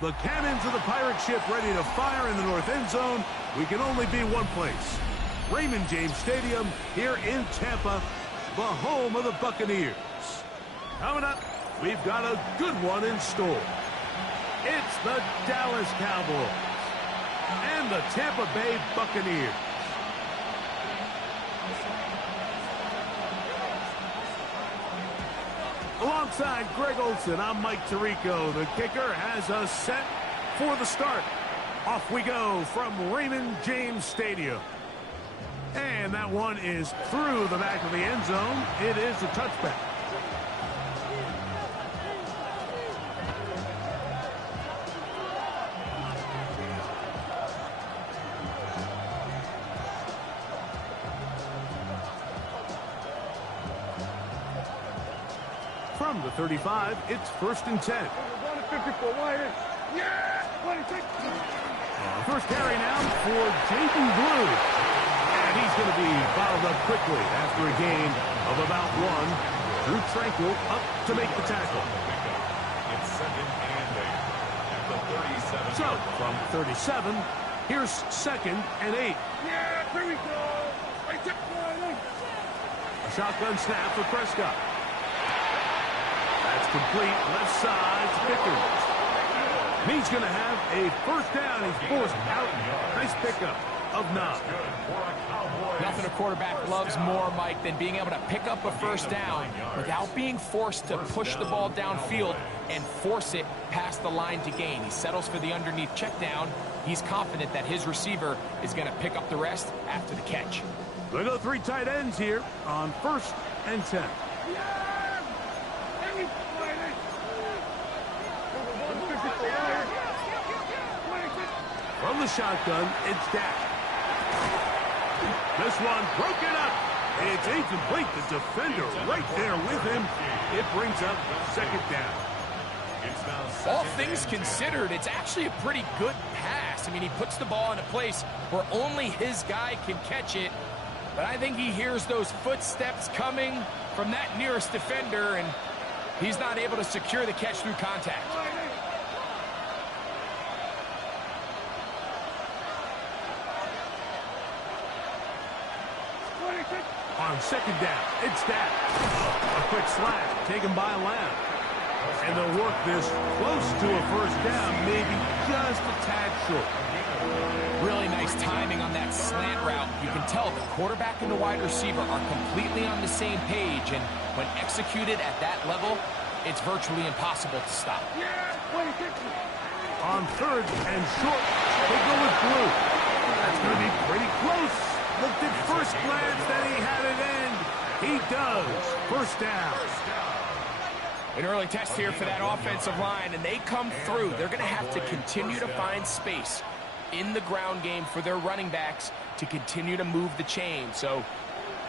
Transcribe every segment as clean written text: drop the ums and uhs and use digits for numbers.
The cannons of the pirate ship ready to fire in the north end zone. We can only be one place. Raymond James Stadium here in Tampa, the home of the Buccaneers. Coming up, we've got a good one in store. It's the Dallas Cowboys and the Tampa Bay Buccaneers. Alongside Greg Olsen, I'm Mike Tirico. The kicker has us set for the start. Off we go from Raymond James Stadium. And that one is through the back of the end zone. It is a touchback. From the 35, it's 1st and 10. First carry now for Jaden Blue. And he's going to be bottled up quickly after a gain of about 1. Drew Tranquil up to make the tackle. It's 2nd and 8 at the 37. So, from 37, here's 2nd and 8. Yeah, here we go. A shotgun snap for Prescott. That's complete, left side to Pickens. He's going to have a first down. He's forced out. Nice pickup of 9. Nothing a quarterback loves more, Mike, than being able to pick up a first down without being forced to push the ball downfield and force it past the line to gain. He settles for the underneath check down. He's confident that his receiver is going to pick up the rest after the catch. They go 3 tight ends here on 1st and 10. From the shotgun, it's Dak. This one broken up. It's incomplete. The defender right there with him. It brings up 2nd down. All things considered, it's actually a pretty good pass. I mean, he puts the ball in a place where only his guy can catch it. But I think he hears those footsteps coming from that nearest defender, and he's not able to secure the catch through contact. On 2nd down, it's Dak. A quick slant taken by Lamb. And they'll work this close to a first down, maybe just a tad short. Really nice timing on that slant route. You can tell the quarterback and the wide receiver are completely on the same page, and when executed at that level, it's virtually impossible to stop. On 3rd and short, they go with Blue. That's going to be pretty close. Looked at first glance that he had it end. He does. First down. An early test here for that offensive line, and they come through. They're going to have to continue to find space in the ground game for their running backs to continue to move the chain. So,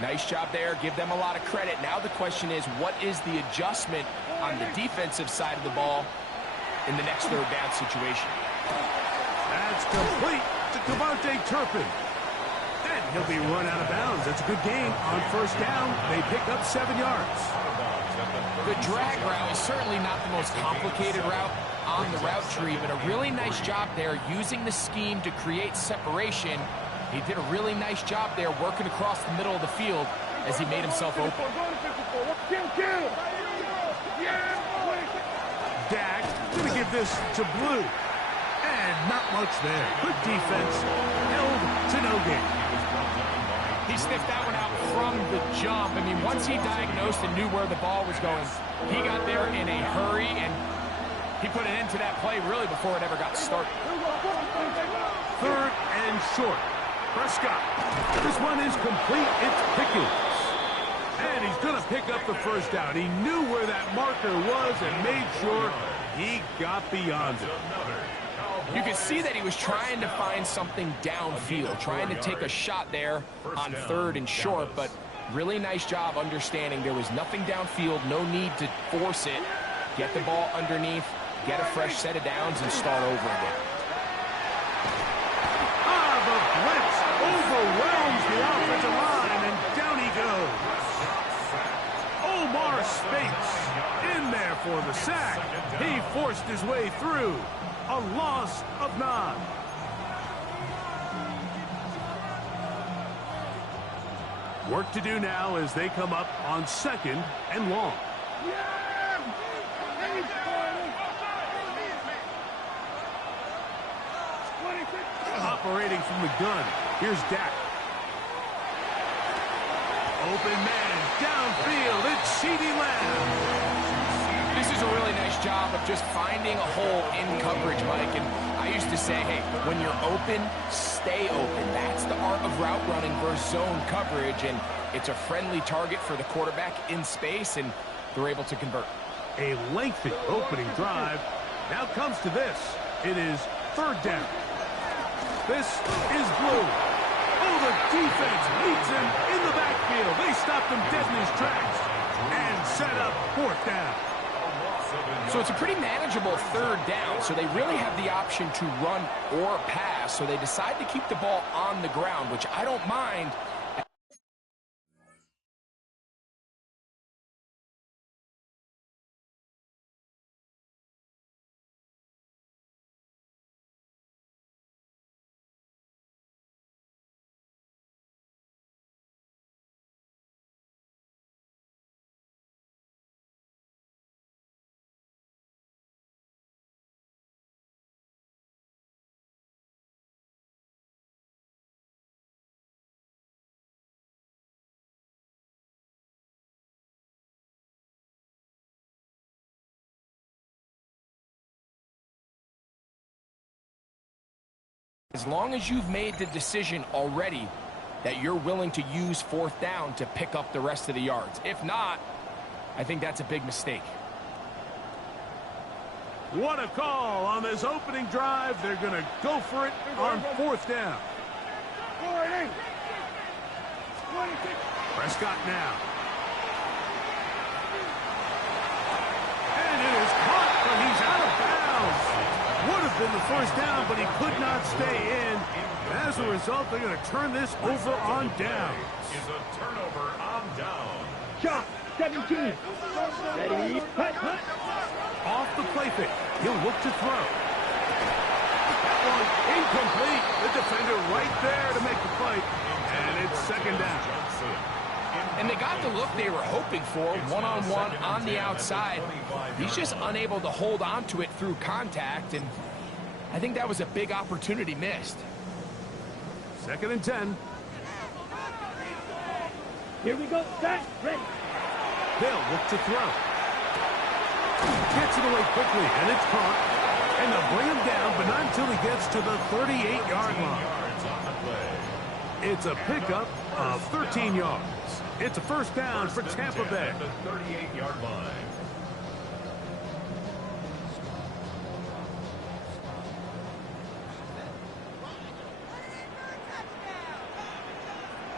nice job there. Give them a lot of credit. Now the question is, what is the adjustment on the defensive side of the ball in the next 3rd down situation? That's complete to Devontae Turpin. And he'll be run out of bounds. That's a good gain on 1st down. They pick up 7 yards. The drag route is certainly not the most complicated route on the route tree, but a really nice job there using the scheme to create separation. He did a really nice job there working across the middle of the field as he made himself open. Dak going to give this to Blue. And not much there. Good defense. Held to no gain. He sniffed that one out from the jump. I mean, once he diagnosed and knew where the ball was going, he got there in a hurry, and he put an end to that play really before it ever got started. 3rd and short. Prescott. This one is complete. It's Pickens. And he's going to pick up the first down. He knew where that marker was and made sure he got beyond it. You could see that he was trying to find something downfield, trying to take a shot there on 3rd and short, but really nice job understanding there was nothing downfield, no need to force it. Get the ball underneath, get a fresh set of downs, and start over again. The blitz overwhelms the offensive line, and down he goes. Omar Speights in there for the sack. He forced his way through. a loss of 9. Work to do now as they come up on 2nd and long. Operating from the gun, here's Dak. Open man, downfield, it's CeeDee Lamb. This is a really nice job of just finding a hole in coverage, Mike. And I used to say, hey, when you're open, stay open. That's the art of route running versus zone coverage. And it's a friendly target for the quarterback in space, and they're able to convert. A lengthy opening drive. Now comes to this. It is 3rd down. This is blue. Oh, the defense meets him in the backfield. They stopped him dead in his tracks and set up 4th down. So it's a pretty manageable 3rd down, so they really have the option to run or pass, so they decide to keep the ball on the ground, which I don't mind. As long as you've made the decision already that you're willing to use 4th down to pick up the rest of the yards. If not, I think that's a big mistake. What a call on this opening drive. They're going to go for it on 4th down. Prescott now. And it is caught, but he's out of bounds. Would have been the 1st down, but he could not stay in. As a result, they're going to turn this over on down. Is a turnover on down. Shot 17. Ready, hut. Off the play fake. He'll look to throw. That one incomplete. The defender right there to make the play. And it's 2nd down. And they got the look they were hoping for, one-on-one on the outside. He's just unable to hold on to it through contact, and I think that was a big opportunity missed. 2nd and 10. Here we go. Set. Ready. They'll look to throw. Gets it away quickly, and it's caught. And they'll bring him down, but not until he gets to the 38-yard line. It's a pickup of 13 yards. It's a 1st down for Tampa Bay. The 38-yard line.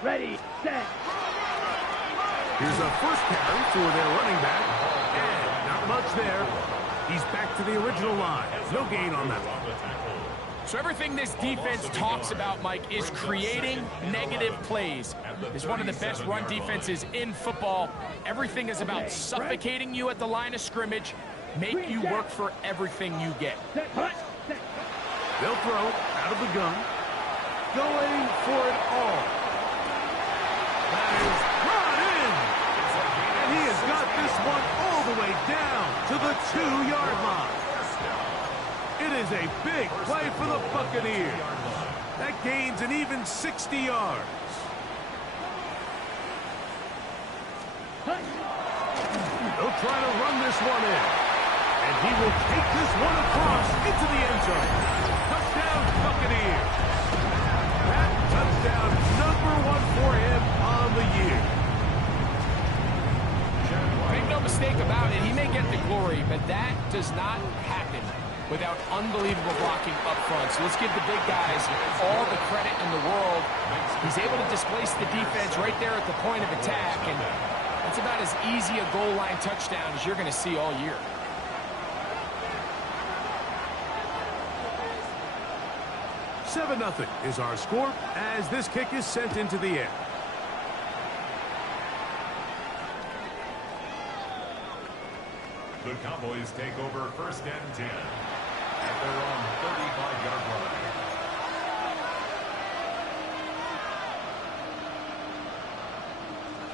Ready, set. Here's a 1st carry for their running back. And not much there. He's back to the original line. No gain on that one. So everything this defense talks about, Mike, is creating negative plays. It's one of the best run defenses in football. Everything is about suffocating you at the line of scrimmage, make you work for everything you get. They'll throw out of the gun. Going for it all. That is brought in. And he has got this one all the way down to the 2-yard line. It is a big play for the Buccaneers. That gains an even 60 yards. They'll try to run this one in. And he will take this one across into the end zone. Touchdown, Buccaneers. That touchdown is #1 for him on the year. Make no mistake about it, he may get the glory, but that does not happen without unbelievable blocking up front. So let's give the big guys all the credit in the world. He's able to displace the defense right there at the point of attack, and that's about as easy a goal line touchdown as you're going to see all year. $7-0 is our score as this kick is sent into the air. The Cowboys take over 1st and 10. At their own 35-yard line.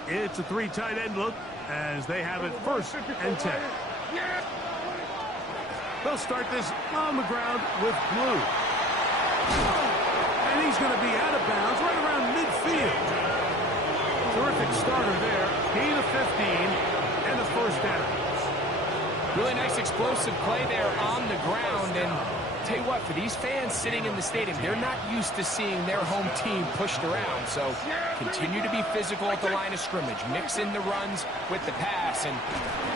It's a 3 tight end look as they have it 1st and 10. They'll start this on the ground with Blue. And he's going to be out of bounds right around midfield. Terrific starter there. Gain of 15 and a 1st down. Really nice explosive play there on the ground. And tell you what, for these fans sitting in the stadium, they're not used to seeing their home team pushed around. So continue to be physical at the line of scrimmage. Mix in the runs with the pass, and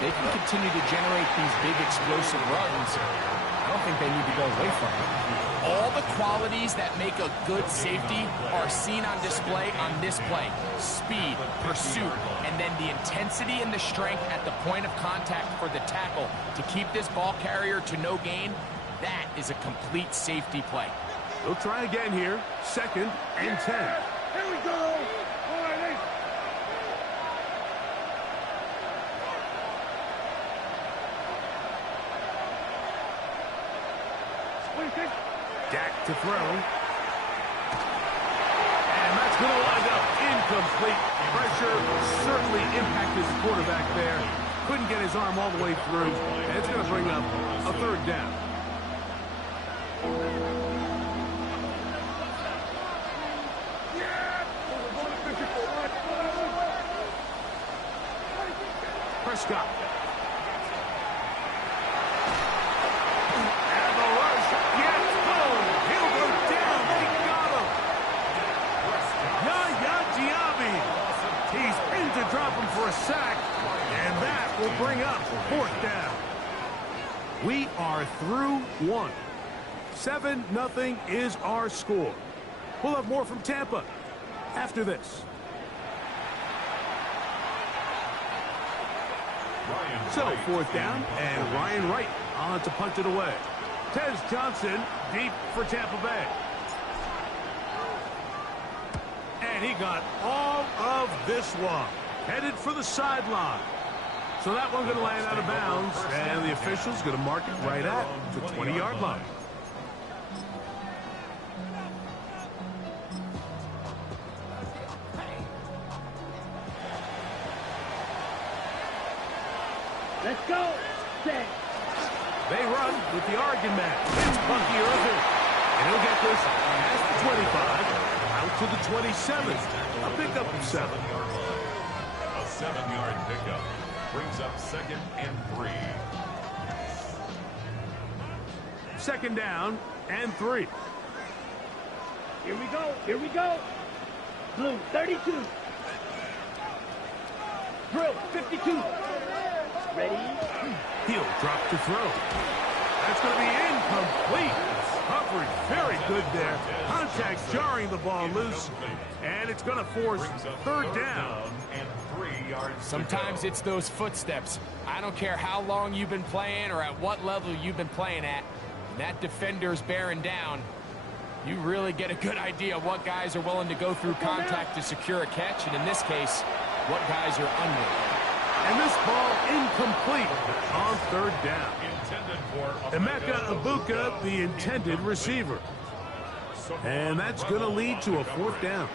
they can continue to generate these big explosive runs. I don't think they need to go away from it. All the qualities that make a good safety are seen on display on this play. Speed, pursuit, and then the intensity and the strength at the point of contact for the tackle to keep this ball carrier to no gain. That is a complete safety play. They'll try again here. 2nd and 10. Here we go. All right. Dak to throw. And that's going to wind up incomplete. Pressure certainly impacted the quarterback there. Couldn't get his arm all the way through. And it's going to bring up a 3rd down. Prescott. And the rush. Yes, boom. He'll go down. They got him. Yaya Diaby. He's in to drop him for a sack. And that will bring up 4th down. We are through 1. 7-0 is our score. We'll have more from Tampa after this. So 4th down, and Ryan Wright on to punt it away. Tez Johnson deep for Tampa Bay. And he got all of this one. Headed for the sideline. So that one's going to land out of bounds, and the official's going to mark it right at the 20-yard line. Let's go. Set. They run with the Oregon man. It's Bucky Irving. And he'll get this past the 25, out to the 27. A pickup of 7. A 7-yard pickup brings up 2nd and 3. 2nd down and 3. Here we go. Here we go. Blue 32. Drill 52. Ready? He'll drop to throw. That's going to be incomplete. Coverage very good there. Contact jarring the ball loose. And it's going to force 3rd down. And 3 yards. Sometimes it's those footsteps. I don't care how long you've been playing or at what level you've been playing at. When that defender's bearing down, you really get a good idea of what guys are willing to go through contact to secure a catch. And in this case, what guys are unwilling. And this ball incomplete on 3rd down. Emeka Ibuka, the intended receiver. And that's going to lead to a 4th down.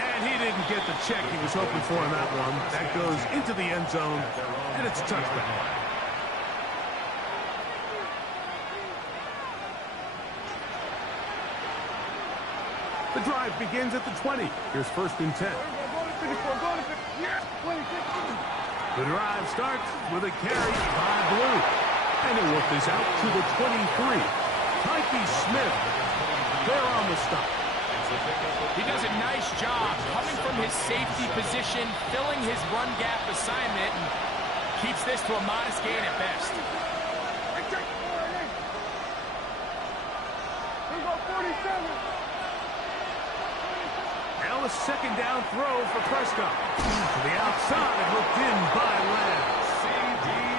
And he didn't get the check he was hoping for in that one. That goes into the end zone, and it's a touchdown. The drive begins at the 20. Here's 1st and 10. The drive starts with a carry by Blue. And he'll work this out to the 23. Tyke Smith, they're on the stop. He does a nice job coming from his safety position, filling his run gap assignment, and keeps this to a modest gain at best. Now a 2nd down throw for Prescott. To the outside, hooked in by Lamb.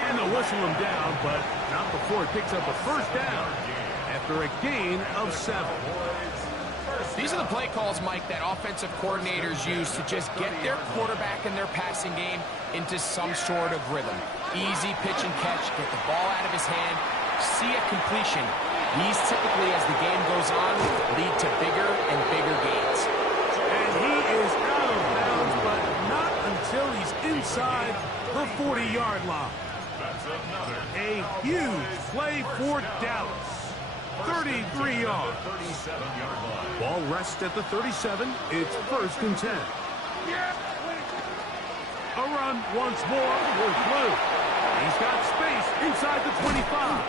And they'll whistle him down, but not before it picks up a 1st down after a gain of 7. These are the play calls, Mike, that offensive coordinators use to just get their quarterback and their passing game into some sort of rhythm. Easy pitch and catch, get the ball out of his hand, see a completion. These typically, as the game goes on, lead to bigger and bigger gains. And he is out of bounds, but not until he's inside the 40-yard line. A huge play for Dallas. 33 yards. Ball rests at the 37. It's 1st and 10. A run once more with Blue. He's got space inside the 25.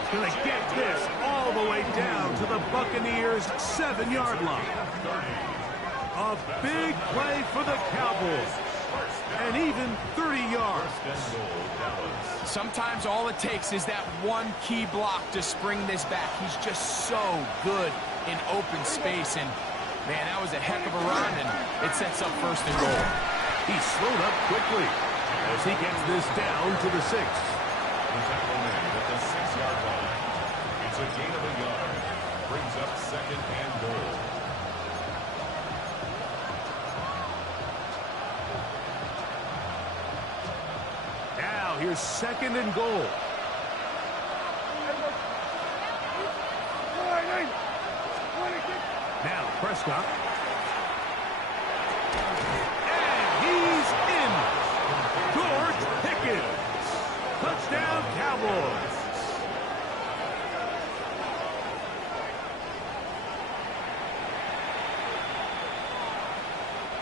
He's going to get this all the way down to the Buccaneers' 7-yard line. A big play for the Cowboys. And even 30 yards. Sometimes all it takes is that one key block to spring this back. He's just so good in open space. And, man, that was a heck of a run, and it sets up 1st and goal. He's slowed up quickly as he gets this down to the 6. The tackle made at the 6-yard line. It's a gain of a yard. Brings up 2nd and goal. Now here's 2nd and goal. Now Prescott. And he's in. George Pickens. Touchdown Cowboys.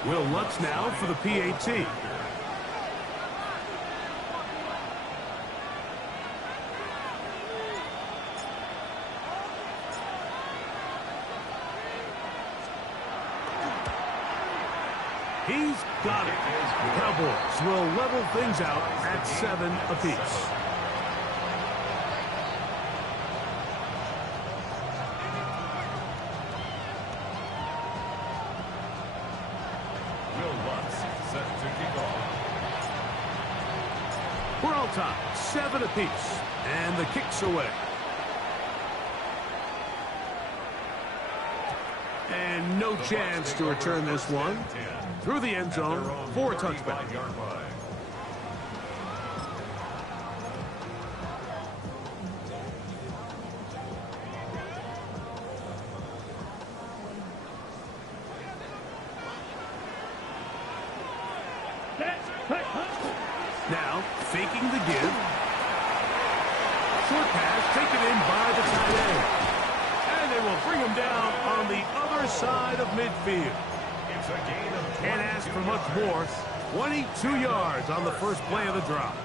Will Lutz now for the PAT. He's got it. The Cowboys will level things out at 7 apiece. Will Lutz set to kick off. We're all tied, 7 apiece, and the kick's away. And no chance to return this one. Through the end zone for a touchback. Now, faking the give. Short pass taken in by the tight end. And they will bring him down on the other side of midfield. Can't ask for much more. 22 yards on the first play of the drive.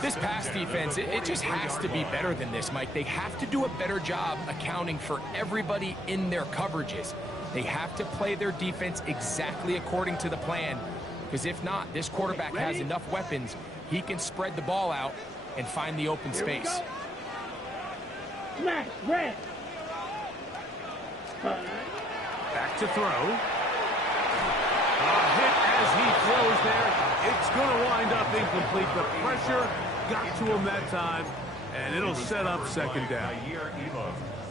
This pass defense, it just has to be better than this, Mike. They have to do a better job accounting for everybody in their coverages. They have to play their defense exactly according to the plan, because if not, this quarterback has enough weapons. He can spread the ball out and find the open space. Smash, red. Back to throw. Hit as he throws there. It's going to wind up incomplete. The pressure got to him that time, and it'll set up 2nd down.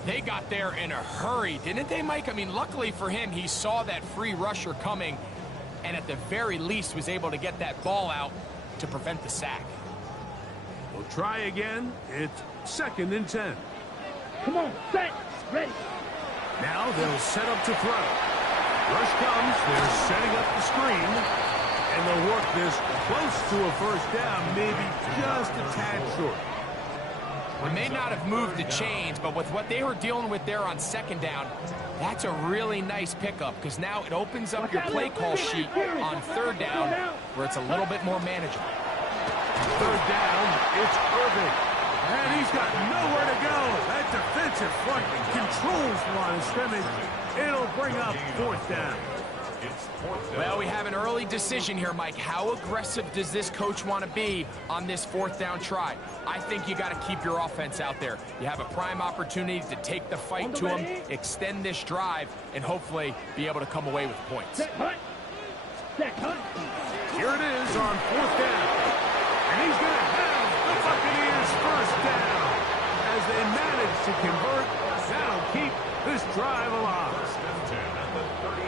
They got there in a hurry, didn't they, Mike? I mean, luckily for him, he saw that free rusher coming, and at the very least was able to get that ball out to prevent the sack. We'll try again. It's 2nd and 10. Come on, set, ready. Now they'll set up to throw. Rush comes. They're setting up the screen. And they'll work this close to a 1st down, maybe just a tad short. We may not have moved the chains, but with what they were dealing with there on 2nd down, that's a really nice pickup, because now it opens up your play call sheet on 3rd down, where it's a little bit more manageable. 3rd down, it's Irving. And he's got nowhere to go. That defensive front controls the line of scrimmage. It'll bring up 4th down. Well, we have an early decision here, Mike. How aggressive does this coach want to be on this 4th down try? I think you got to keep your offense out there. You have a prime opportunity to take the fight to him, extend this drive, and hopefully be able to come away with points. Set, hunt. Set, hunt. Here it is on 4th down. And he's going to have the Buccaneers 1st down as they manage to convert That'll keep this drive alive.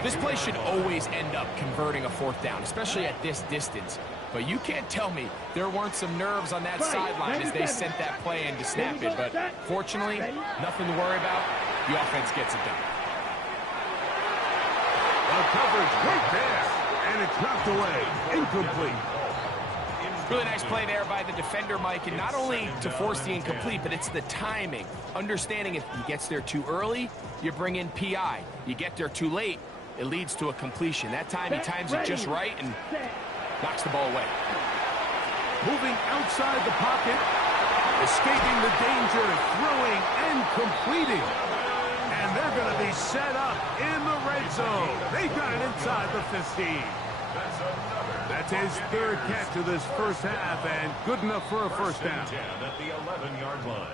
This play should always end up converting a fourth down, especially at this distance. But you can't tell me there weren't some nerves on that sideline as they sent that play in to snap it. But fortunately, nothing to worry about. The offense gets it done. The coverage right there, and it's knocked away. Incomplete. Really nice play there by the defender, Mike, and not only to force the incomplete, but it's the timing. Understanding if he gets there too early, you bring in PI. You get there too late, it leads to a completion. That time he times it just right and knocks the ball away. Moving outside the pocket, escaping the danger, throwing and completing. And they're going to be set up in the red zone. They got it inside the 15. That's his third catch of this first half, and good enough for a first down. At the 11-yard line.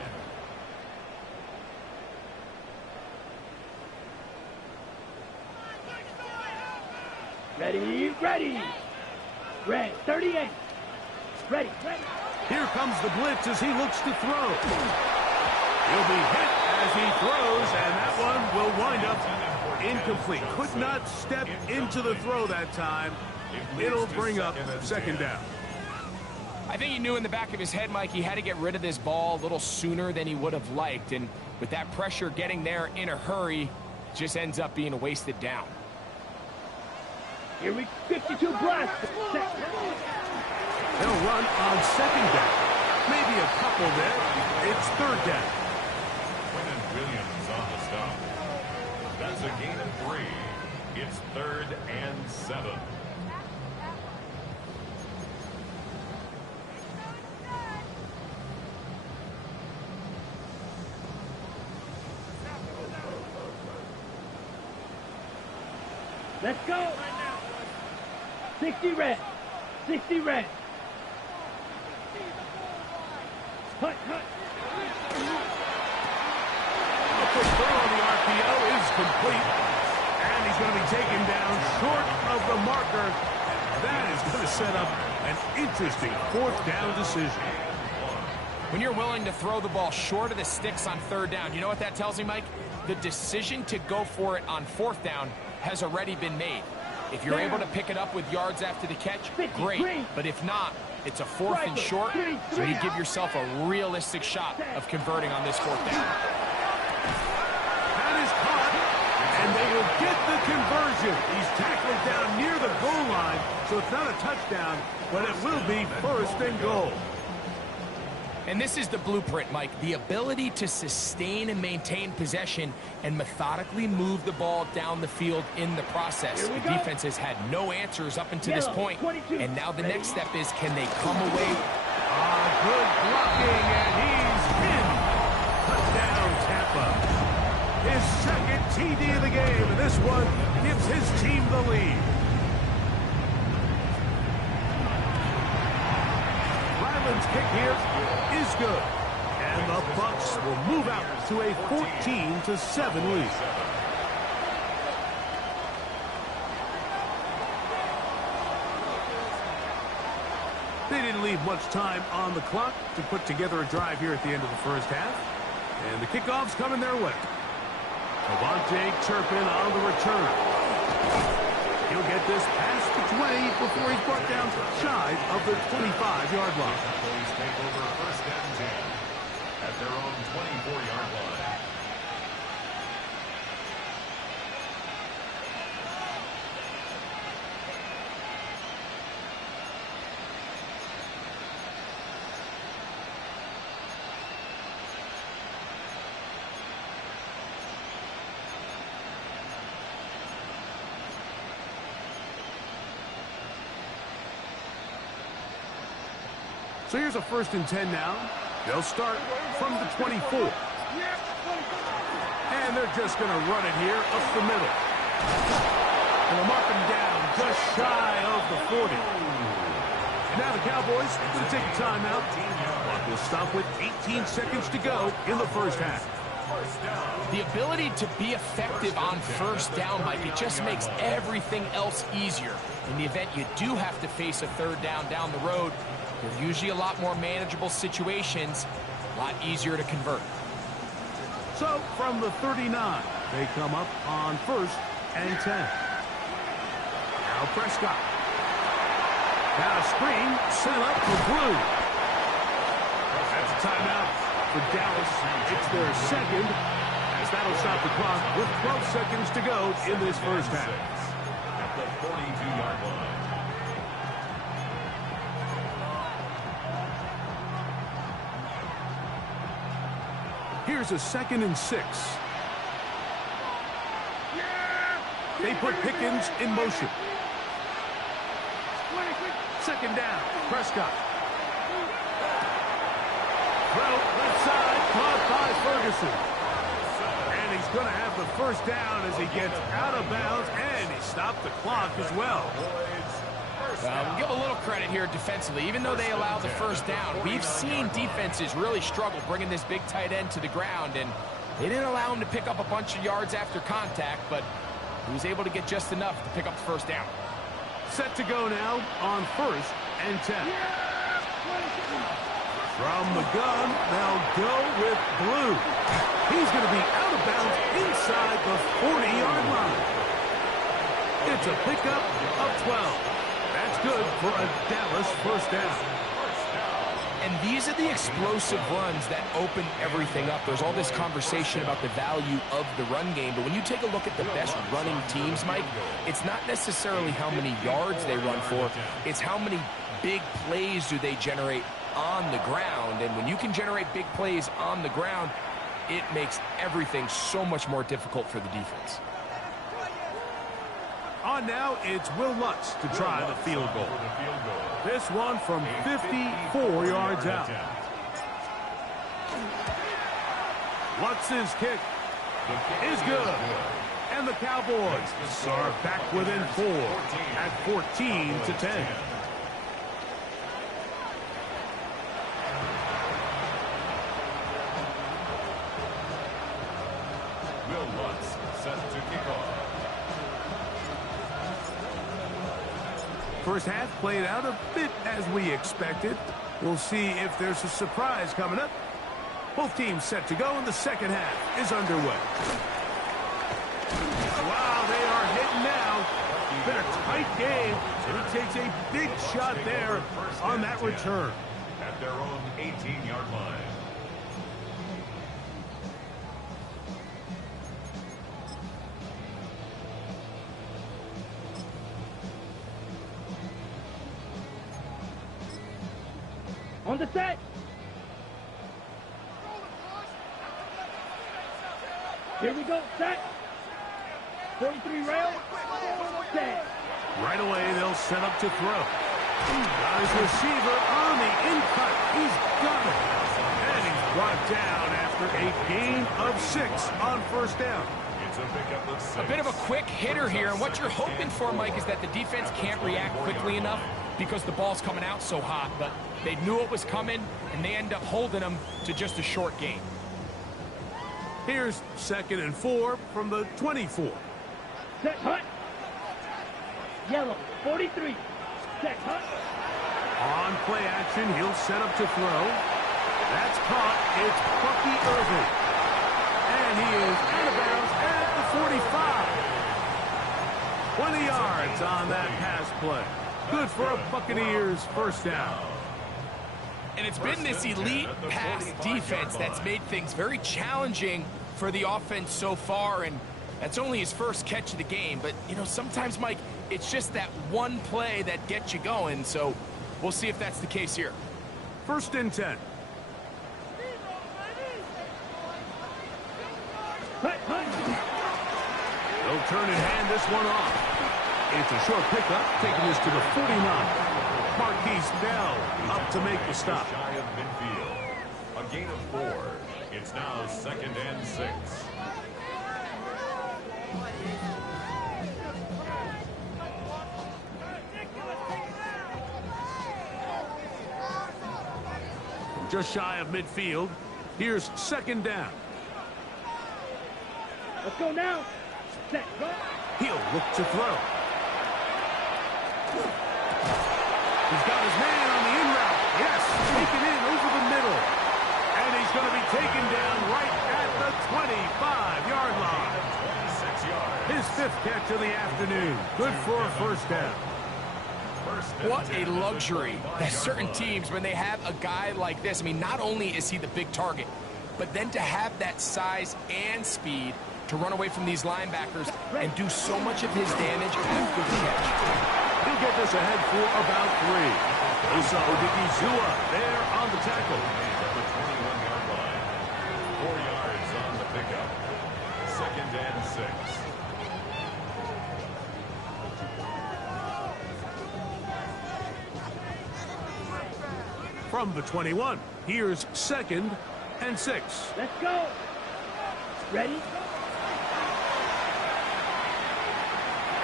Ready, ready. Red, 38. Ready, ready. Here comes the blitz as he looks to throw. He'll be hit as he throws, and that one will wind up incomplete. Could not step into the throw that time. It'll bring up second down. I think he knew in the back of his head, Mike, he had to get rid of this ball a little sooner than he would have liked. And with that pressure getting there in a hurry, just ends up being a wasted down. Here we 52 blast. They'll run on second down. Maybe a couple there. It's third down. Quinton Williams on the stop. That's a gain of 3. It's 3rd and 7. Let's go. 60 red. 60 red. Hut, hut. A quick throw on the RPO is complete. And he's going to be taken down short of the marker. That is going to set up an interesting fourth down decision. When you're willing to throw the ball short of the sticks on third down, you know what that tells me, Mike? The decision to go for it on fourth down has already been made. If you're able to pick it up with yards after the catch, great. But if not, it's a fourth and short, so you give yourself a realistic shot of converting on this fourth down. That is caught, and they will get the conversion. He's tackled down near the goal line, so it's not a touchdown, but it will be first and goal. And this is the blueprint, Mike. The ability to sustain and maintain possession and methodically move the ball down the field in the process. The defense has had no answers up until this point. And now the next step is, can they come away? Good blocking, and he's in. Touchdown, Tampa. His second TD of the game, and this one gives his team the lead. Ryland's kick here is good. And the Bucs will move out to a 14-7 lead. They didn't leave much time on the clock to put together a drive here at the end of the first half. And the kickoff's coming their way. Avante Turpin on the return. He'll get this past the 20 before he's brought down shy of the 25-yard line. Cowboys take over 1st and 10 at their own 24-yard line. So here's a 1st and 10 now. They'll start from the 24. And they're just going to run it here up the middle. And they'll mark him down just shy of the 40. And now the Cowboys going to take a timeout. Clock will stop with 18 seconds to go in the first half. The ability to be effective on first down, Mike, it just makes everything else easier. In the event you do have to face a third down the road, they're usually a lot more manageable situations, a lot easier to convert. So from the 39, they come up on 1st and 10. Now Prescott. Now a screen set up for Blue. That's a timeout for Dallas. It's their second, as that'll stop the clock with 12 seconds to go in this first half. At the 42-yard line. Here's a 2nd and 6. They put Pickens in motion. 2nd down, Prescott. Throw left side, caught by Ferguson. And he's going to have the first down as he gets out of bounds, and he stopped the clock as well. We'll give a little credit here defensively. Even though they allowed the first down, we've seen defenses really struggle bringing this big tight end to the ground, and they didn't allow him to pick up a bunch of yards after contact, but he was able to get just enough to pick up the first down. Set to go now on 1st and 10. From the gun, they'll go with Blue. He's going to be out of bounds inside the 40-yard line. It's a pickup of 12. That's good for a Dallas first down. And these are the explosive runs that open everything up. There's all this conversation about the value of the run game, but when you take a look at the best running teams, Mike, it's not necessarily how many yards they run for, it's how many big plays do they generate on the ground. And when you can generate big plays on the ground, it makes everything so much more difficult for the defense. On now, it's Will Lutz to try the field goal. This one from 54 yards out. Lutz's kick is good. And the Cowboys are back within 4 at 14-10. Will Lutz set to kick off. First half played out a bit as we expected. We'll see if there's a surprise coming up. Both teams set to go, and the second half is underway. Wow, they are hitting now. Been a tight game, and he takes a big shot there on that return. At their own 18-yard line. On the set. Here we go. Set. 43 rail. Set. Right away, they'll set up to throw. Got his receiver on the in-cut. He's got it. And he's brought down after a gain of 6 on first down. It's a pickup of 6. A bit of a quick hitter here, and what you're hoping for, Mike, is that the defense can't react quickly enough because the ball's coming out so hot, but they knew it was coming, and they end up holding them to just a short gain. Here's 2nd and 4 from the 24. Set. Hut. Yellow. 43. Set. Hut. On play action, he'll set up to throw. That's caught. It's Bucky Irving. And he is out of bounds at the 45. 20 yards on that pass play. Good for a Buccaneers first down. And it's been this elite pass defense that's made things very challenging for the offense so far, and that's only his first catch of the game. But, you know, sometimes, Mike, it's just that one play that gets you going, so we'll see if that's the case here. 1st and 10. They'll turn and hand this one off. It's a short pickup, taking this to the 49. Marquise Bell up to make the stop. Shy of midfield. A gain of 4. It's now 2nd and 6. Just shy of midfield. Here's 2nd down. Let's go now. Set. Go. He'll look to throw. He's got his man on the in route. Yes, taken in over the middle. And he's going to be taken down right at the 25-yard line. 26 yards. His 5th catch of the afternoon. Good for a first down. What a luxury that certain teams, when they have a guy like this, I mean, not only is he the big target, but then to have that size and speed to run away from these linebackers and do so much of his damage after the catch. He'll get this ahead for about 3. Osa Odigizua there on the tackle. At the 21-yard line. 4 yards on the pickup. 2nd and 6. From the 21, here's 2nd and 6. Let's go. Ready?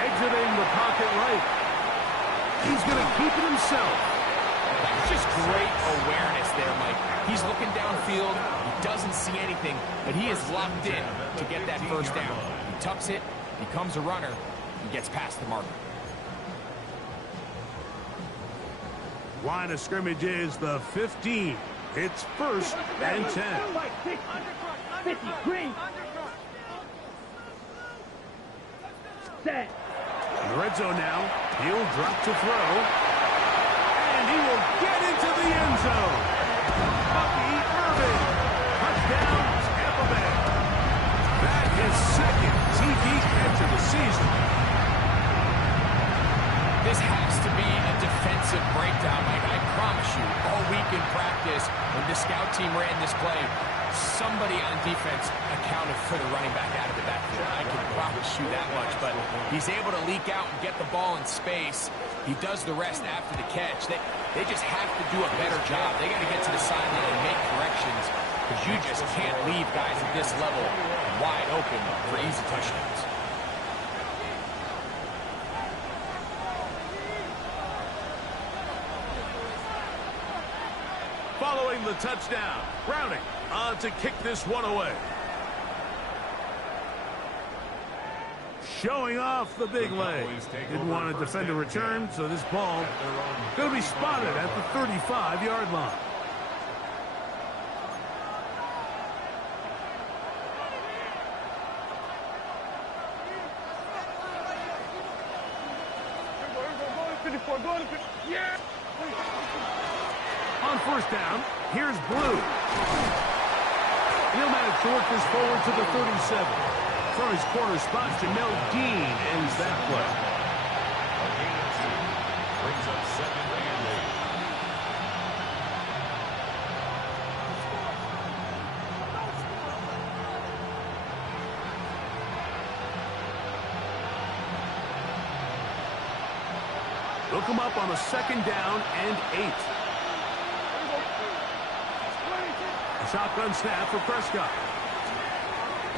Exiting the pocket right. He's going to keep it himself. That's just great awareness there, Mike. He's looking downfield. He doesn't see anything, but he is locked in to get that first down. He tucks it, becomes a runner, and gets past the marker. Line of scrimmage is the 15. It's 1st and 10. 50, green. Set. In the red zone now. He'll drop to throw. And he will get into the end zone. Bucky Irving. Touchdown, Tampa Bay. That is 2nd TD catch of the season. This has to be a defensive breakdown, Mike. I promise you, all week in practice, when the scout team ran this play, somebody on defense accounted for the running back out of the backfield. I can promise you that much, but he's able to leak out and get the ball in space. He does the rest after the catch. They just have to do a better job. They got to get to the sideline and make corrections, because you just can't leave guys at this level wide open for easy touchdowns. Following the touchdown, Browning on to kick this one away. Showing off the big leg. Didn't want to defend a return, so this ball going to be spotted at the 35-yard line. Yeah. On first down, here's Blue. He'll manage to work this forward to the 37. From his corner spot, Jamel Dean ends that play. A gain of 2. Brings up 2nd and 8. They'll come up on a 2nd down and 8. Shotgun snap for Prescott.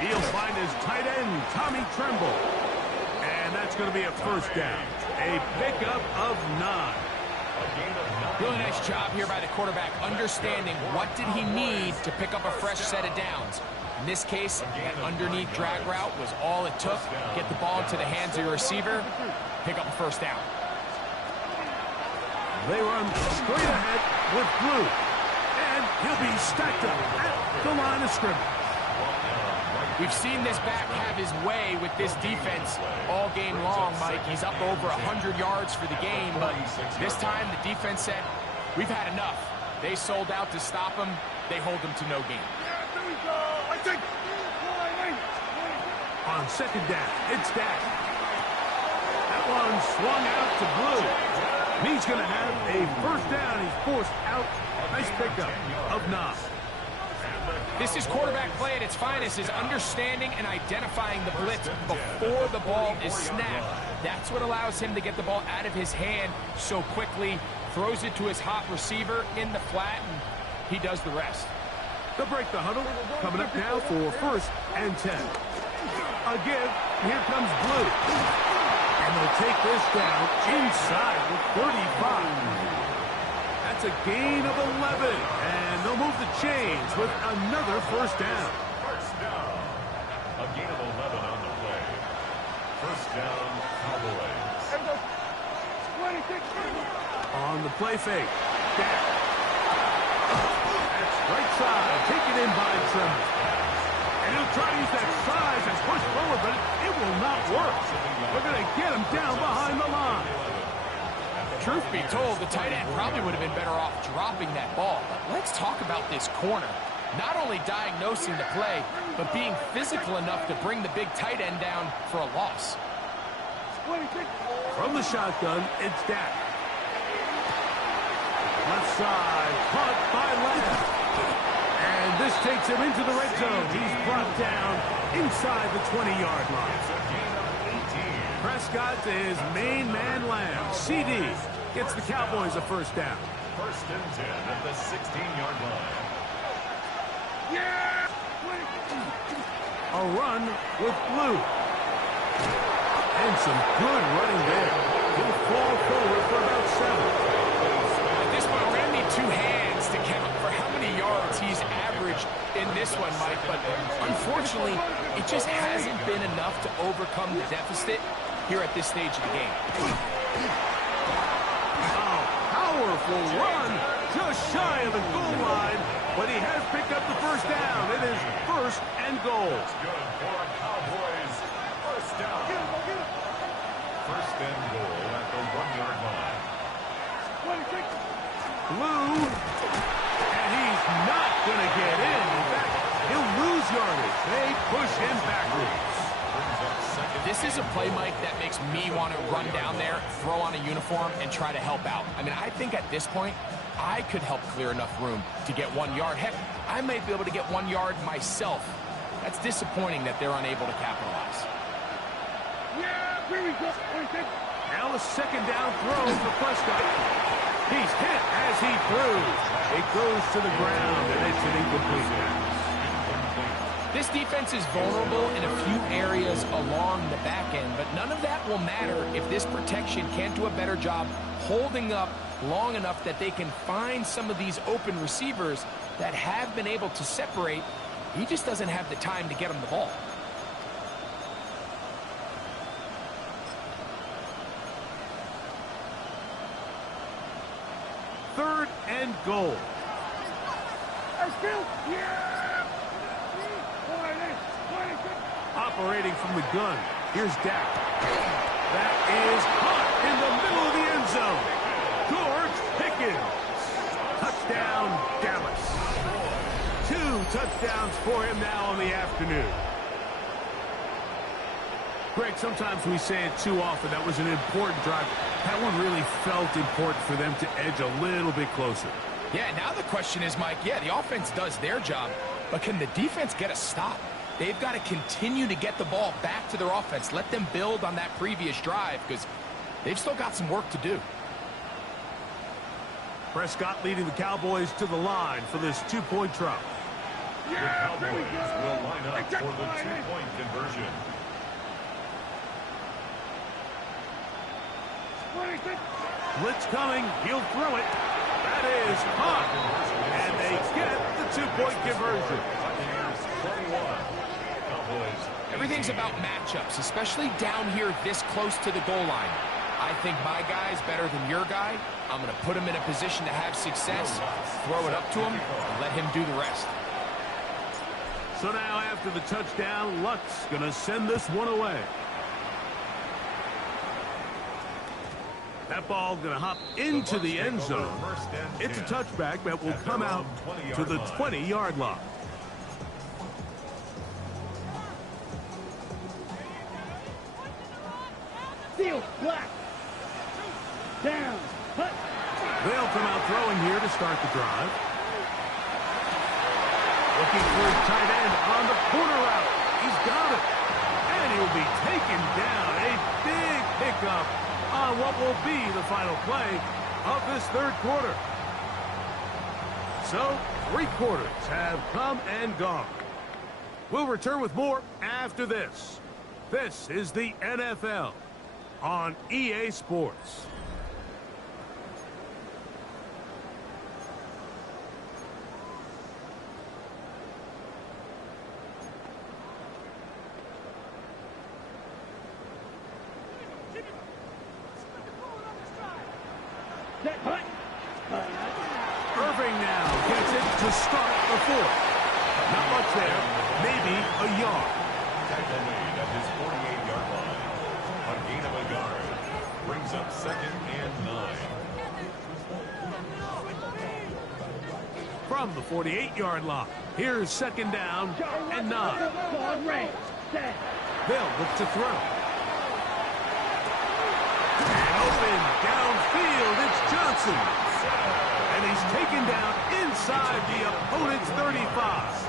He'll find his tight end, Tommy Tremble. And that's going to be a first down. A pickup of 9. Really nice job here by the quarterback, understanding what did he need to pick up a fresh set of downs. In this case, that underneath drag route was all it took. Get the ball into the hands of your receiver, pick up a first down. They run straight ahead with Blue. And he'll be stacked up at the line of scrimmage. We've seen this back have his way with this defense all game long, Mike. He's up over 100 yards for the game, but this time the defense said, we've had enough. They sold out to stop him. They hold him to no gain. On 2nd down, it's Dak. That one swung out to Blue. He's going to have a first down. He's forced out. Nice pickup of 9. This is quarterback play at its finest, is understanding and identifying the blitz before the ball is snapped. That's what allows him to get the ball out of his hand so quickly, throws it to his hot receiver in the flat, and he does the rest. They'll break the huddle. Coming up now for 1st and 10. Again, here comes Blue. And they'll take this down inside the 35. That's a gain of 11. And they'll move the chains with another first down. First down. A gain of 11 on the play. First down, Cowboys. On the play fake. Dak. That's right side. Taken in by Tremble. And he'll try to use that size and push forward, but it will not work. They're going to get him down behind the line. Truth be told, the tight end probably would have been better off dropping that ball. But let's talk about this corner. Not only diagnosing the play, but being physical enough to bring the big tight end down for a loss. From the shotgun, it's Dak. Left side, caught by Lamb. And this takes him into the red zone. He's brought down inside the 20-yard line. Prescott to his main man, Lamb. CD gets the Cowboys a first down. First and 10 at the 16-yard line. Yeah! A run with Blue. And some good running there. He'll fall forward for about 7. At this point, we're going to need 2 hands to count for how many yards he's averaged in this one, Mike. But unfortunately, it just hasn't been enough to overcome the deficit here at this stage of the game. A powerful run just shy of the goal line, but he has picked up the first down. It is first and goal. It's good for Cowboys. First down. First and goal at the 1-yard line. Blue, and he's not going to get in. In fact, he'll lose yardage. They push him backwards. This is a play, Mike, that makes me want to run down there, throw on a uniform, and try to help out. I mean, I think at this point, I could help clear enough room to get 1 yard. Heck, I might be able to get 1 yard myself. That's disappointing that they're unable to capitalize. Now a second down throw for Prescott. He's hit as he throws. It goes to the ground, and it's an incomplete pass. This defense is vulnerable in a few areas along the back end, but none of that will matter if this protection can't do a better job holding up long enough that they can find some of these open receivers that have been able to separate. He just doesn't have the time to get them the ball. Third and goal. Operating from the gun. Here's Dak. That is caught in the middle of the end zone. George Pickens. Touchdown, Dallas. 2 touchdowns for him now on the afternoon. Greg, sometimes we say it too often. That was an important drive. That one really felt important for them to edge a little bit closer. Yeah, now the question is, Mike, yeah, the offense does their job, but can the defense get a stop? They've got to continue to get the ball back to their offense. Let them build on that previous drive because they've still got some work to do. Prescott leading the Cowboys to the line for this 2-point try. The Cowboys will line up for the 2-point conversion. Blitz coming. He'll throw it. That is caught. And they get the 2-point conversion. Everything's about matchups, especially down here this close to the goal line. I think my guy's better than your guy. I'm going to put him in a position to have success, throw it up to him, and let him do the rest. So now after the touchdown, Luck's going to send this one away. That ball going to hop into the end zone. It's a touchback that will come out to the 20-yard line. Black. Down. Hut. They'll come out throwing here to start the drive. Looking for his tight end on the corner route. He's got it. And he'll be taken down. A big pickup on what will be the final play of this third quarter. So, 3 quarters have come and gone. We'll return with more after this. This is the NFL on EA Sports. Irving now gets it to start the fourth. Not much there. Maybe a yard. Tackle made at his 48-yard line. A gain of a yard. Brings up 2nd and 9. From the 48-yard line, here's 2nd down and 9. They'll look to throw. And open downfield, it's Johnson. And he's taken down inside the opponent's 35.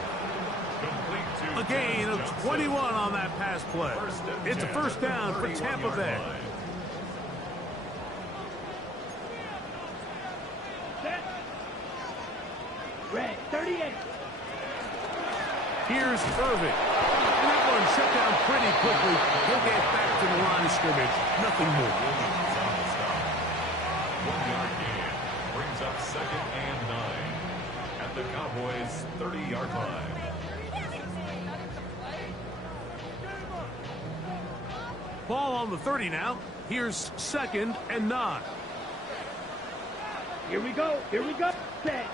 A gain of 21 on that pass play. It's a 1st down for Tampa Bay. Red, 38. Here's Irving. And that one shut down pretty quickly. He'll get back to the line of scrimmage. Nothing more. 1-yard gain. Brings up 2nd and 9. At the Cowboys' 30-yard line. Ball on the 30 now. Here's 2nd and 9. Here we go. Here we go. Set.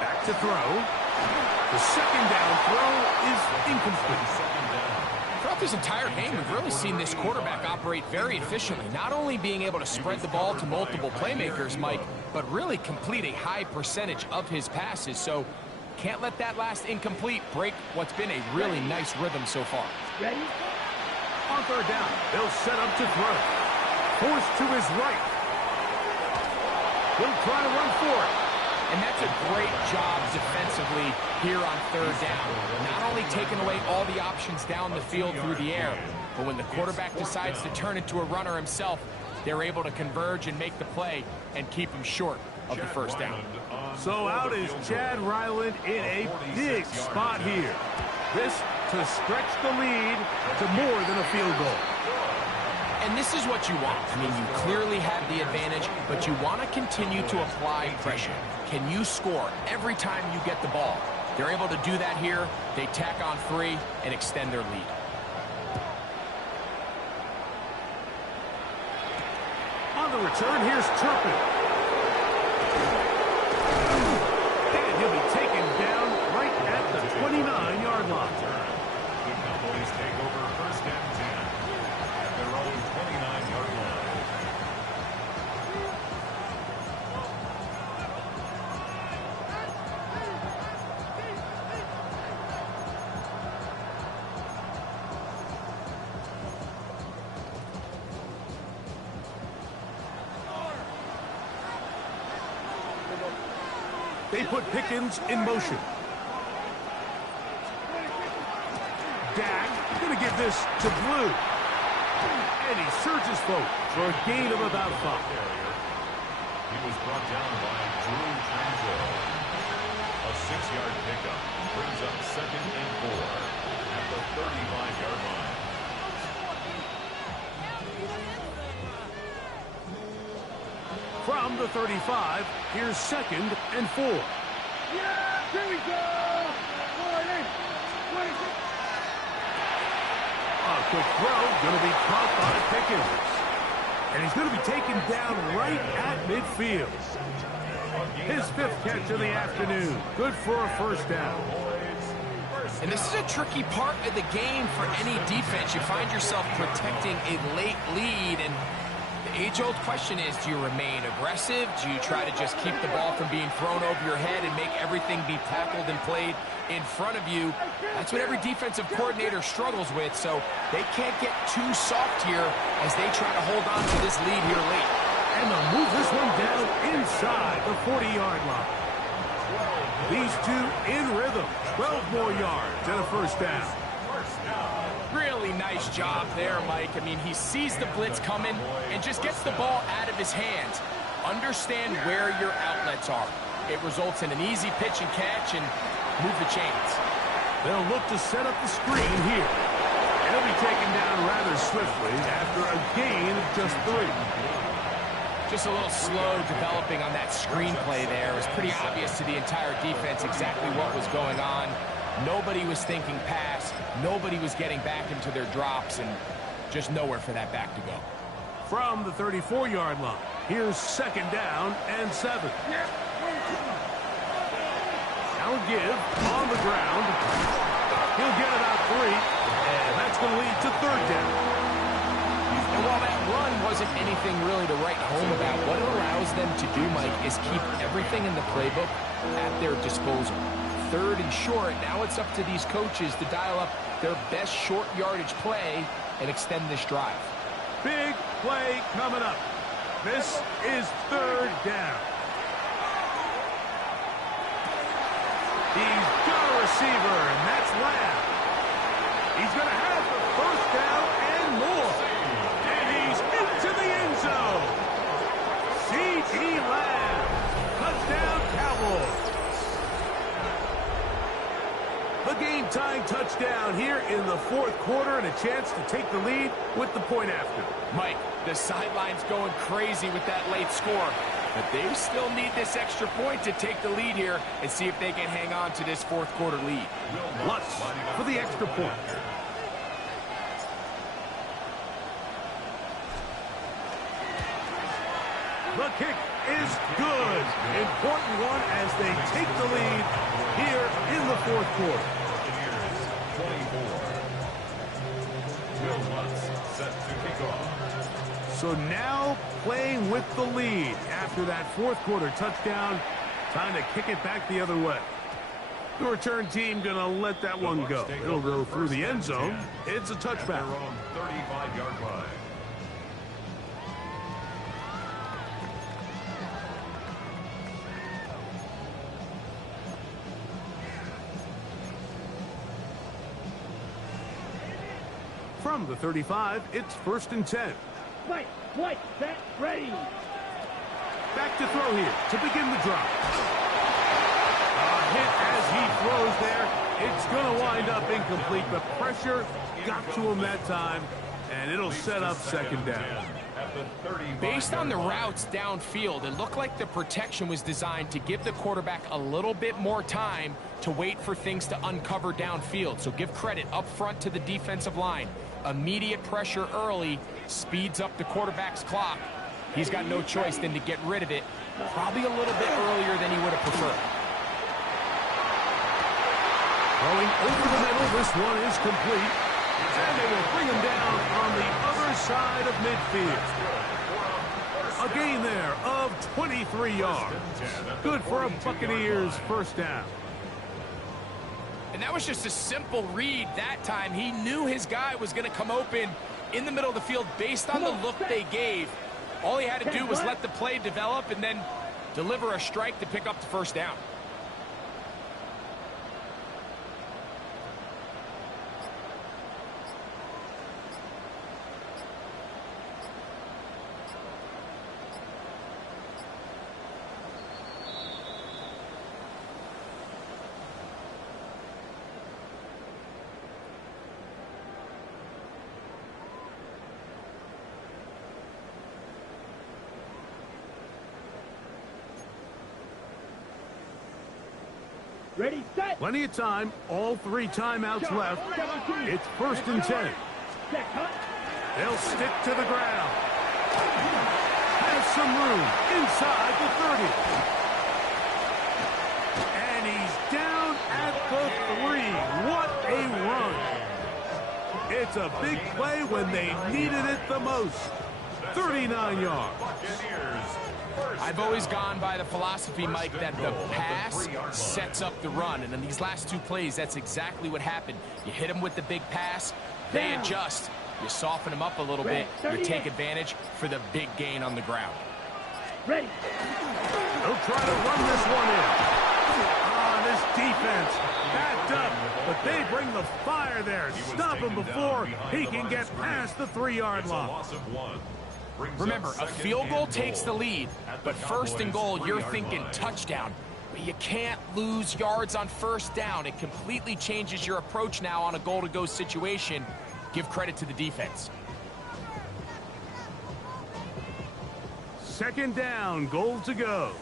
Back to throw. The 2nd down throw is incomplete. Throughout this entire game, we've really seen this quarterback operate very efficiently, not only being able to spread the ball to multiple playmakers, Mike, but really complete a high percentage of his passes. So can't let that last incomplete break what's been a really nice rhythm so far. Ready? On 3rd down, they'll set up to throw. Forced to his right. He'll try to run for it. And that's a great job defensively here on 3rd down. Not only taking away all the options down the field through the air, but when the quarterback decides to turn into a runner himself, they're able to converge and make the play and keep him short of the 1st down. So out is Chad Ryland in a big spot here. This to stretch the lead to more than a field goal. And this is what you want. I mean, you clearly have the advantage, but you want to continue to apply pressure. Can you score every time you get the ball? They're able to do that here. They tack on 3 and extend their lead. On the return, here's Turpin. And he'll be taken down right at the 29-yard line. The Cowboys take over 1st and 10 at their own 29-yard line. They put Pickens in motion. Dak going to give this to Blue. And he surges forward for a gain of about 5. He was brought down by Drew Tranquil. A 6-yard pickup brings up 2nd and 4 at the 35-yard line. From the 35, here's 2nd and 4. Yeah, here we go. 26. A quick throw, going to be caught by Pickens. And he's going to be taken down right at midfield. His 5th catch of the afternoon. Good for a 1st down. And this is a tricky part of the game for any defense. You find yourself protecting a late lead, and the age-old question is, do you remain aggressive? Do you try to just keep the ball from being thrown over your head and make everything be tackled and played in front of you? That's what every defensive coordinator struggles with, so they can't get too soft here as they try to hold on to this lead here late. And they'll move this one down inside the 40-yard line. These two in rhythm. 12 more yards and a 1st down. Really nice job there, Mike. I mean, he sees the blitz coming and just gets the ball out of his hands. Understand where your outlets are. It results in an easy pitch and catch and move the chains. They'll look to set up the screen here. And he'll be taken down rather swiftly after a gain of just 3. Just a little slow developing on that screenplay there. It was pretty obvious to the entire defense exactly what was going on. Nobody was thinking pass. Nobody was getting back into their drops, and just nowhere for that back to go. From the 34-yard line, here's 2nd down and 7. Now a give on the ground. He'll get about 3, and that's going to lead to third down. And while that run wasn't anything really to write home about, what it allows them to do, Mike, is keep everything in the playbook at their disposal. Third and short, now it's up to these coaches to dial up their best short yardage play and extend this drive. Big play coming up. This is third down. He's got a receiver, and that's Lamb. He's going to have the first down and more. And he's into the end zone. C.D. Lamb. Touchdown, Cowboys. The game-tying touchdown here in the fourth quarter, and a chance to take the lead with the point after. Mike, the sideline's going crazy with that late score, but they still need this extra point to take the lead here and see if they can hang on to this fourth quarter lead. Lutz for the extra point. The kick is good. Important one as they take the lead here in the fourth quarter. 24. Will Lutz set to kick off. So now playing with the lead after that fourth quarter touchdown. Time to kick it back the other way. The return team going to let that one go. It'll go through the end zone. It's a touchback. Their own 35-yard line. From the 35, it's 1st and 10. White, set, ready. Back to throw here to begin the drive. A hit as he throws there. It's going to wind up incomplete, but pressure got to him that time, and it'll set up second down. Based on the routes downfield, it looked like the protection was designed to give the quarterback a little bit more time to wait for things to uncover downfield. So give credit up front to the defensive line. Immediate pressure early speeds up the quarterback's clock. He's got no choice than to get rid of it, probably a little bit earlier than he would have preferred. Going over the middle, this one is complete. And they will bring him down on the other side of midfield. A gain there of 23 yards. Good for a Buccaneers first down. And that was just a simple read that time. He knew his guy was going to come open in the middle of the field based on the look they gave. All he had to do was let the play develop and then deliver a strike to pick up the first down. Ready, set. Plenty of time. All 3 timeouts left. It's 1st and 10. They'll stick to the ground. Has some room inside the 30. And he's down at the 3. What a run. It's a big play when they needed it the most. 39 yards. I've always gone by the philosophy, Mike, that the pass sets up the run. And in these last 2 plays, that's exactly what happened. You hit them with the big pass, they adjust. You soften them up a little bit, you take advantage for the big gain on the ground. Ready. They'll try to run this one in. This defense backed up, but they bring the fire there. Stop him before he can get past the 3-yard line. Remember, a field goal takes the lead, but 1st and goal, you're thinking touchdown. But you can't lose yards on 1st down. It completely changes your approach now on a goal-to-go situation. Give credit to the defense. 2nd down, goal to go.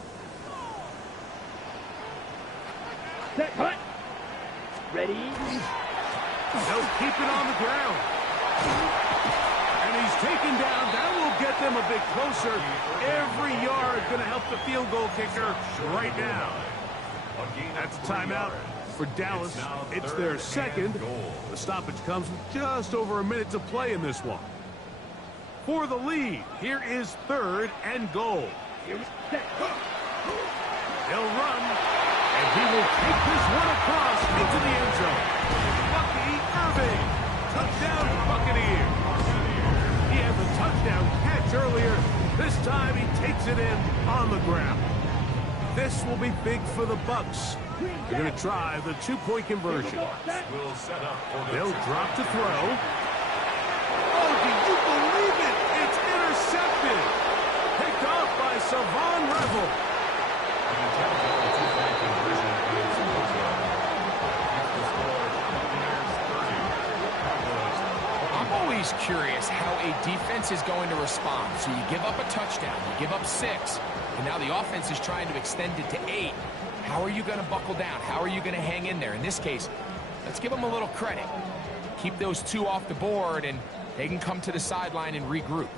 Set, cut. Ready. They'll keep it on the ground. And he's taken down. That will get them a bit closer. Every yard going to help the field goal kicker right now. That's a timeout for Dallas. It's their second. The stoppage comes with just over a minute to play in this one. For the lead, here is 3rd and goal. He'll run, and he will take this one across into the end zone. Bucky Irving, touchdown Buccaneers. He had the touchdown catch earlier. This time he takes it in on the ground. This will be big for the Bucs. They're going to try the 2-point conversion. They'll drop to throw. Oh, do you believe it? It's intercepted. Picked off by Savon Revel. I'm always curious how a defense is going to respond. So you give up a touchdown, you give up 6, and now the offense is trying to extend it to 8. How are you going to buckle down? How are you going to hang in there? In this case, let's give them a little credit. Keep those 2 off the board, and they can come to the sideline and regroup.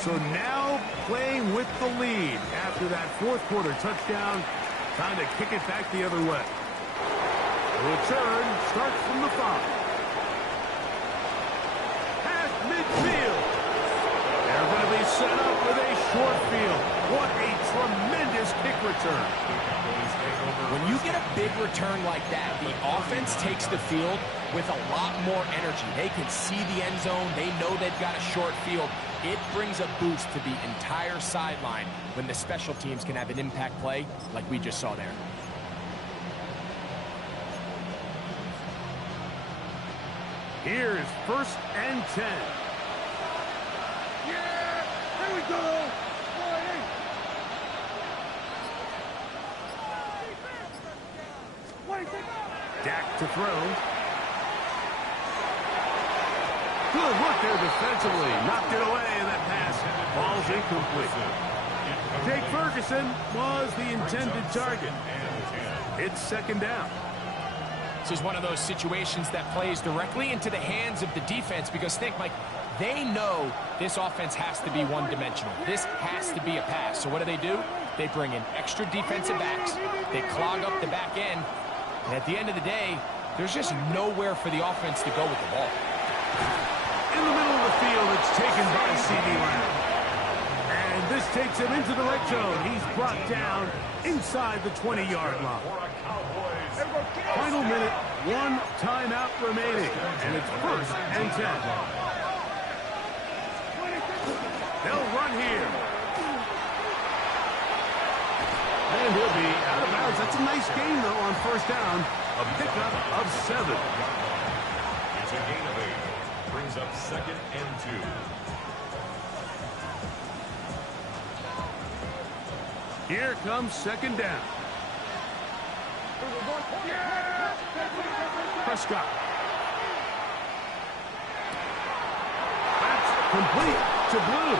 So now playing with the lead after that 4th quarter touchdown. Time to kick it back the other way. The return starts from the 5. At midfield. They're going to be set up with a short field. What a tremendous kick return. When you get a big return like that, the offense takes the field with a lot more energy. They can see the end zone. They know they've got a short field. It brings a boost to the entire sideline when the special teams can have an impact play like we just saw there. Here's 1st and 10. Yeah, here we go. Dak to throw. Good look there defensively. Knocked it away, and that pass falls incomplete. Jake Ferguson was the intended target. It's 2nd down. This is one of those situations that plays directly into the hands of the defense because think, Mike, they know this offense has to be one-dimensional. This has to be a pass. So what do? They bring in extra defensive backs. They clog up the back end. And at the end of the day, there's just nowhere for the offense to go with the ball. In the middle of the field, it's taken by C.D. Lamb. And this takes him into the red zone. He's brought down inside the 20-yard line. Final minute, 1 timeout remaining. And it's 1st and 10. They'll run here. And he'll be out of bounds. That's a nice gain, though, on 1st down. A pickup of 7. It's a gain of 8. Brings up 2nd and 2. Here comes 2nd down. Prescott. That's complete to Blue.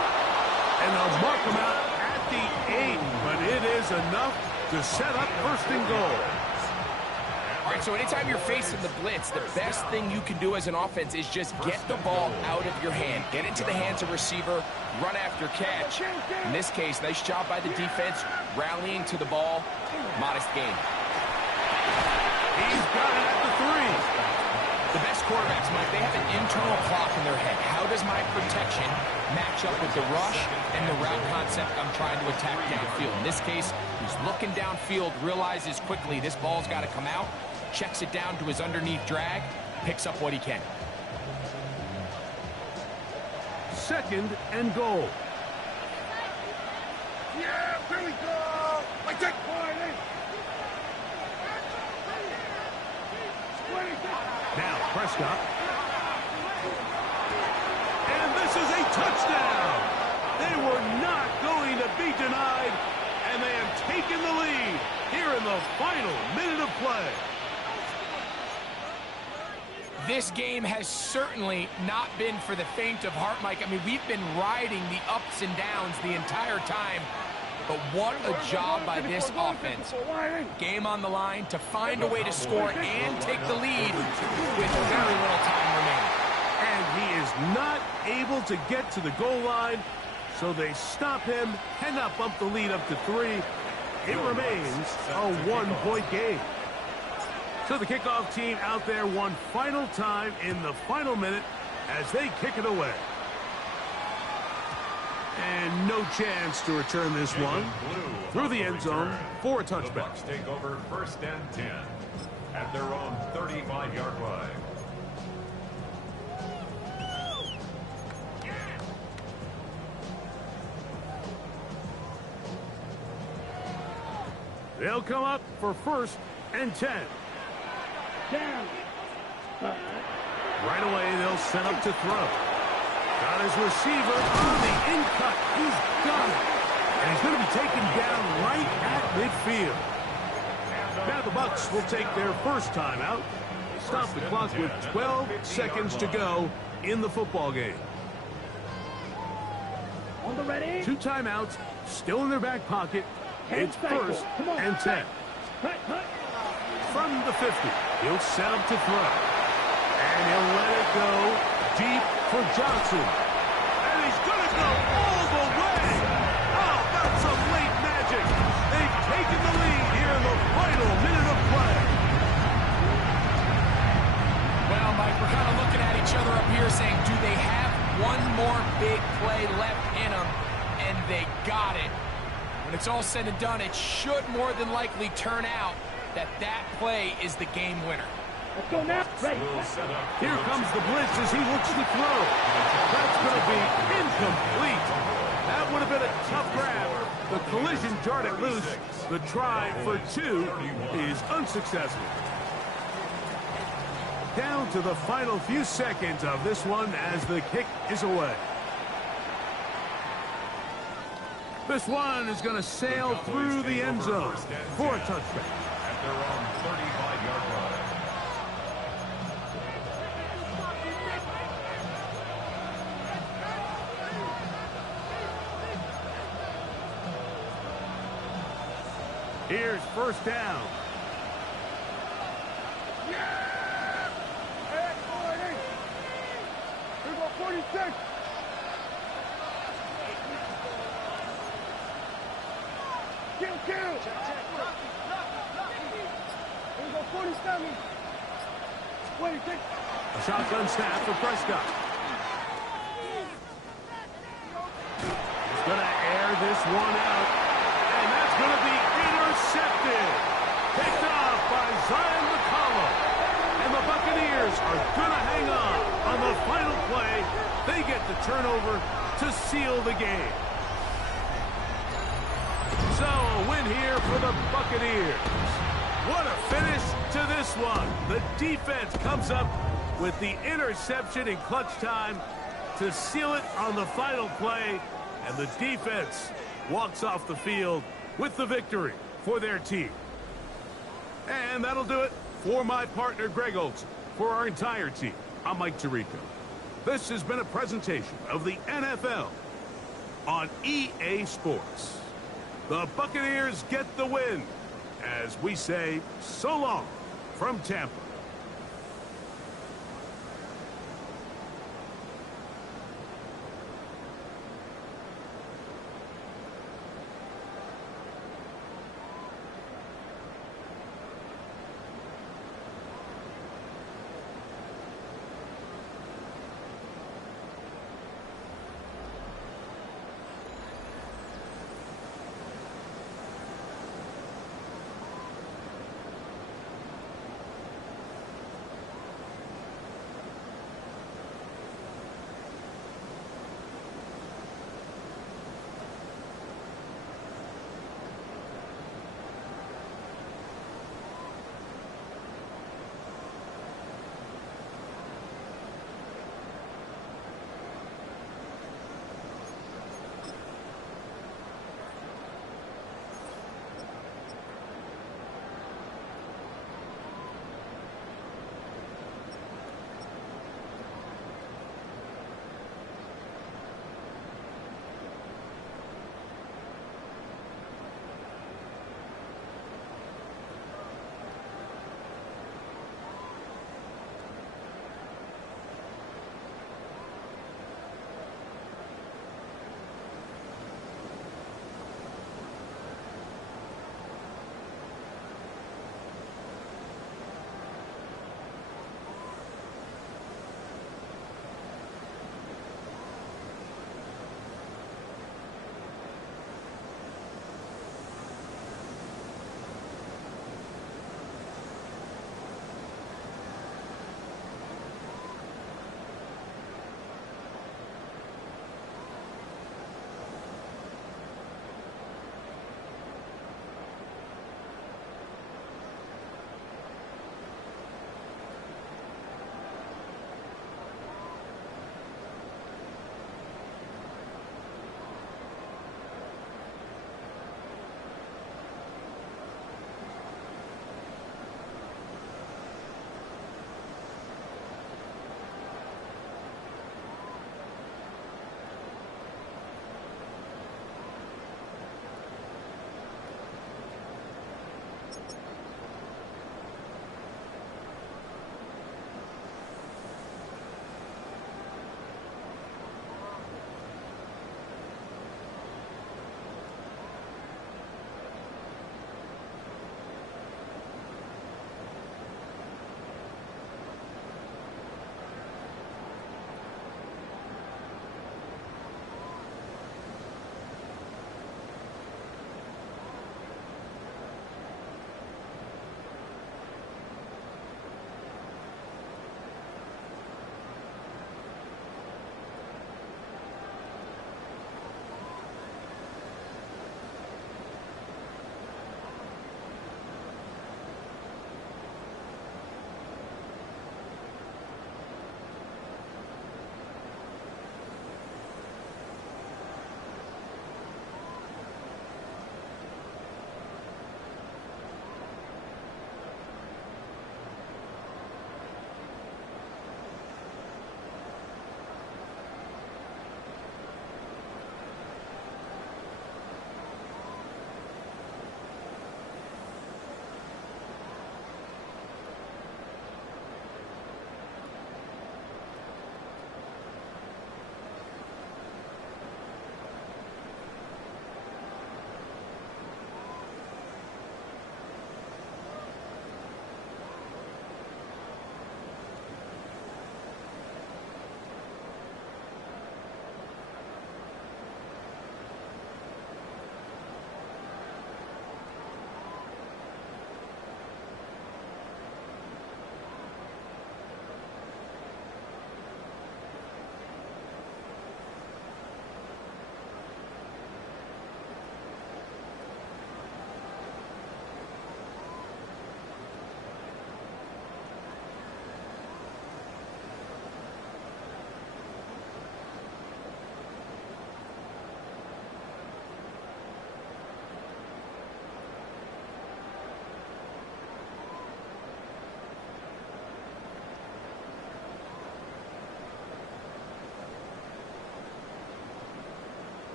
And they'll mark him out at the 8. But it is enough to set up 1st and goal. All right, so anytime you're facing the blitz, the best thing you can do as an offense is just get the ball out of your hand. Get into the hands of receiver, run after catch. In this case, nice job by the defense, rallying to the ball. Modest gain. He's got it at the 3. The best quarterbacks, Mike, they have an internal clock in their head. How does my protection match up with the rush and the route concept I'm trying to attack downfield? In this case, he's looking downfield, realizes quickly this ball's got to come out, checks it down to his underneath drag, picks up what he can. 2nd and goal. Yeah, here we go. Like that. Now Prescott. And this is a touchdown. They were not going to be denied, and they have taken the lead here in the final minute of play. This game has certainly not been for the faint of heart, Mike. I mean, we've been riding the ups and downs the entire time. But what a job by this offense. Game on the line to find a way to score and take the lead with very little time remaining. And He is not able to get to the goal line, so they stop him, cannot bump the lead up to 3. It remains a 1-point game. So the kickoff team out there one final time in the final minute as they kick it away. And no chance to return this one through the end zone for a touchback. The Bucs take over 1st and 10 at their own 35-yard line. They'll come up for 1st and 10. Down. Right away, they'll set up to throw. Got his receiver on the in-cut. He's got it. And he's going to be taken down right at midfield. Now the Bucs will take their first timeout. Stop the clock with 12 seconds to go in the football game. On the ready. 2 timeouts still in their back pocket. It's 1st and 10. From the 50, he'll set up to throw. And he'll let it go deep for Johnson. And he's going to go all the way. Oh, that's some late magic. They've taken the lead here in the final minute of play. Well, Mike, we're kind of looking at each other up here saying, do they have one more big play left in them? And they got it. When it's all said and done, it should more than likely turn out that that play is the game winner. Let's go now. Ready. Here comes the blitz as he looks to throw. That's going to be incomplete. That would have been a tough grab. The collision jarred it loose. The try for 2 is unsuccessful. Down to the final few seconds of this one as the kick is away. This one is going to sail through the end zone for a touchback. At their own 35-yard line. Here's 1st down. Here go 46. Kill. Here go 47. 26. A shotgun snap for Prescott. He's going to air this one out. And that's going to be intercepted. Picked off by Zion McCollum. And the Buccaneers are going to hang on the final play. They get the turnover to seal the game. So a win here for the Buccaneers. What a finish to this one. The defense comes up with the interception in clutch time to seal it on the final play. And the defense walks off the field with the victory for their team. And that'll do it for my partner, Greg Olson. For our entire team, I'm Mike Tirico. This has been a presentation of the NFL on EA Sports. The Buccaneers get the win as we say so long from Tampa.